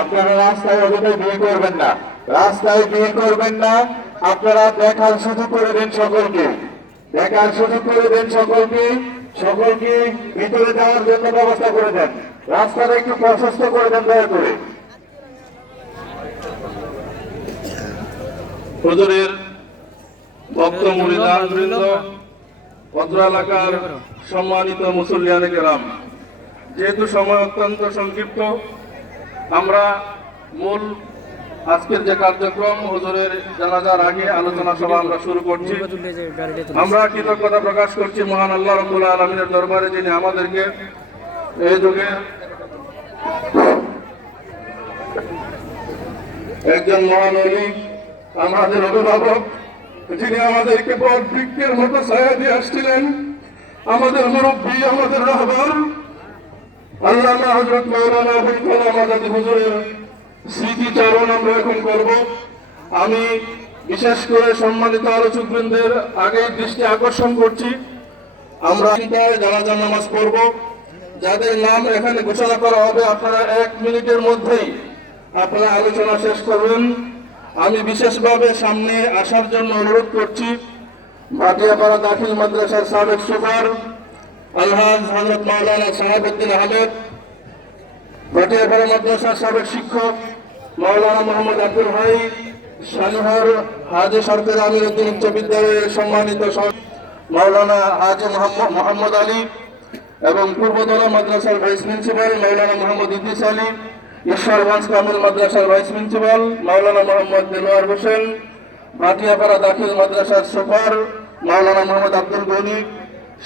আপনারা রাস্তায় বিয়ে করবেন না। রাস্তায় বিয়ে করবেন না। আপনারা দেখার সুযোগ করে দেন সকলকে। দেখার সুযোগ করে দেন সকলকে। সকলকে ভিতরে যাওয়ার জন্য ব্যবস্থা করে দেন। রাস্তাটা একটু প্রশস্ত করে দেন দয়া করে। ভক্ত বৃন্দ এলাকার সম্মানিত মুসল্লিয়ানে কেরাম। যেহেতু সময় অত্যন্ত সংক্ষিপ্ত, আমরা মূল আজকের যে কার্যক্রম, হুজুরের জানাজার আগে আলোচনা সভা আমরা শুরু করছি। আমরা কৃতজ্ঞতা প্রকাশ করছি মহান আল্লাহ রব্বুল আলমিনের দরবারে, যিনি আমাদেরকে এই যুগে একজন মহানবী আমাদের অভিভাবক, যিনি আমাদেরকে বট বৃক্ষের মতো ছায়া দিয়ে আসছিলেন, আমাদের মুরব্বী, আমাদের রাহবার আল্লাহ হজরত মৌলানা আবুল আজাদ হুজুরের স্মৃতিচারণ আমরা এখন করব। আমি বিশেষ করে সম্মানিত আলোচকবৃন্দের আগে দৃষ্টি আকর্ষণ করছি। আমরা জানাজা নামাজ পড়ব। যাদের নাম এখানে ঘোষণা করা হবে, আপনারা এক মিনিটের মধ্যেই আপনারা আলোচনা শেষ করবেন। আমি বিশেষভাবে সামনে আসার জন্য অনুরোধ করছি। ভাটিয়াপাড়া দাখিল মাদ্রাসার সাবেক সুপার আলহাজ হজরত মাওলানা সাহাবুদ্দিন আহমেদ ভাটিয়াপাড়া মাদ্রাসার সাবেক শিক্ষক মাওলানা মোহাম্মদ আব্দুল হাই শানিহর হাজি সরকার আমির উচ্চ বিদ্যালয়ের সম্মানিত মাওলানা হাজি মোহাম্মদ আলী এবং পূর্বতলা মাদ্রাসার ভাইস প্রিন্সিপাল মাওলানা মোহাম্মদ ইদ্রিস আলী ঈশ্বরগঞ্জ কামিল মাদ্রাসার ভাইস প্রিন্সিপাল মাওলানা মোহাম্মদ দেলোয়ার হোসেন, ভাটিয়াপাড়া দাখিল মাদ্রাসার সুপার মাওলানা মোহাম্মদ আব্দুল গনি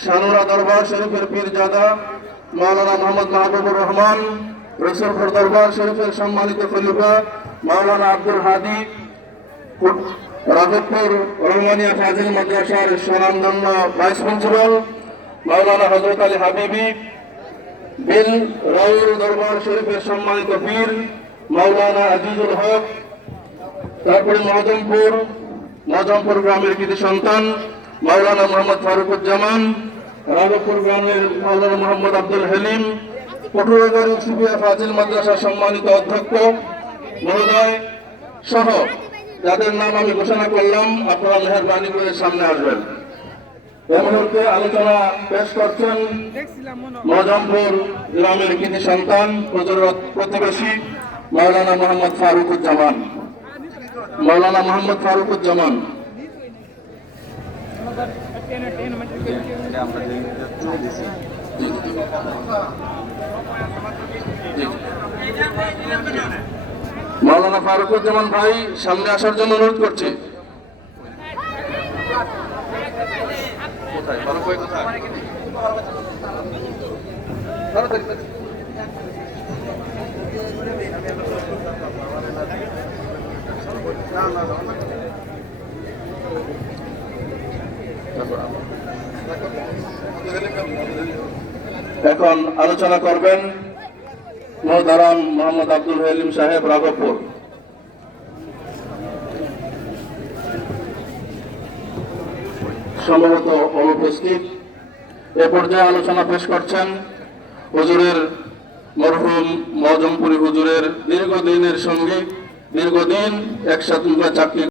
শানুরা দরবার শরীফের পীরজাদা মাওলানা মোহাম্মদ মাহবুবুর রহমান, রসুলপুর দরবার শরীফের সম্মানিত খলিফা মাওলানা আব্দুল হাদি রাজতপুর রহমানিয়া ফাজিল মাদ্রাসার স্বনামধন্য ভাইস প্রিন্সিপাল মাওলানা হজরত আলী হাবিবি, বিল রাউল দরবার শরীফের সম্মানিত পীর মাওলানা আজিজুল হক, তারপরে মহজমপুর মহজমপুর গ্রামের কৃতি সন্তান মাওলানা মোহাম্মদ ফারুকুজ্জামান রাঘবপুর গ্রামের মাওলানা মোহাম্মদ আব্দুল হেলিম পটুয়াগাড়ি সিবিআই ফাজিল মাদ্রাসার সম্মানিত অধ্যক্ষ মহোদয় সহ যাদের নাম আমি ঘোষণা করলাম, আপনারা মেহরবানি করে সামনে আসবেন। এই মুহূর্তে আলোচনা পেশ করছেন মজমপুর গ্রামের কৃতি সন্তান প্রতিবেশী মাওলানা মোহাম্মদ ফারুকুজ্জামান। মৌলানা মোহাম্মদ ফারুকুজ্জামান মৌলানা ফারুকুজ্জামান ভাই সামনে আসার জন্য অনুরোধ করছি। কোথায়? ভাই কোথায়? এখন আলোচনা করবেন মহতারাম মোহাম্মদ আব্দুল হালিম সাহেব, রাঘবপুর। সম্ভবত অনুপস্থিত। এ পর্যায়ে আলোচনা পেশ করছেন হুজুরের মরহুম মজমপুরি হুজুরের দীর্ঘদিনের সঙ্গী, দীর্ঘদিন একসাথে চাকরি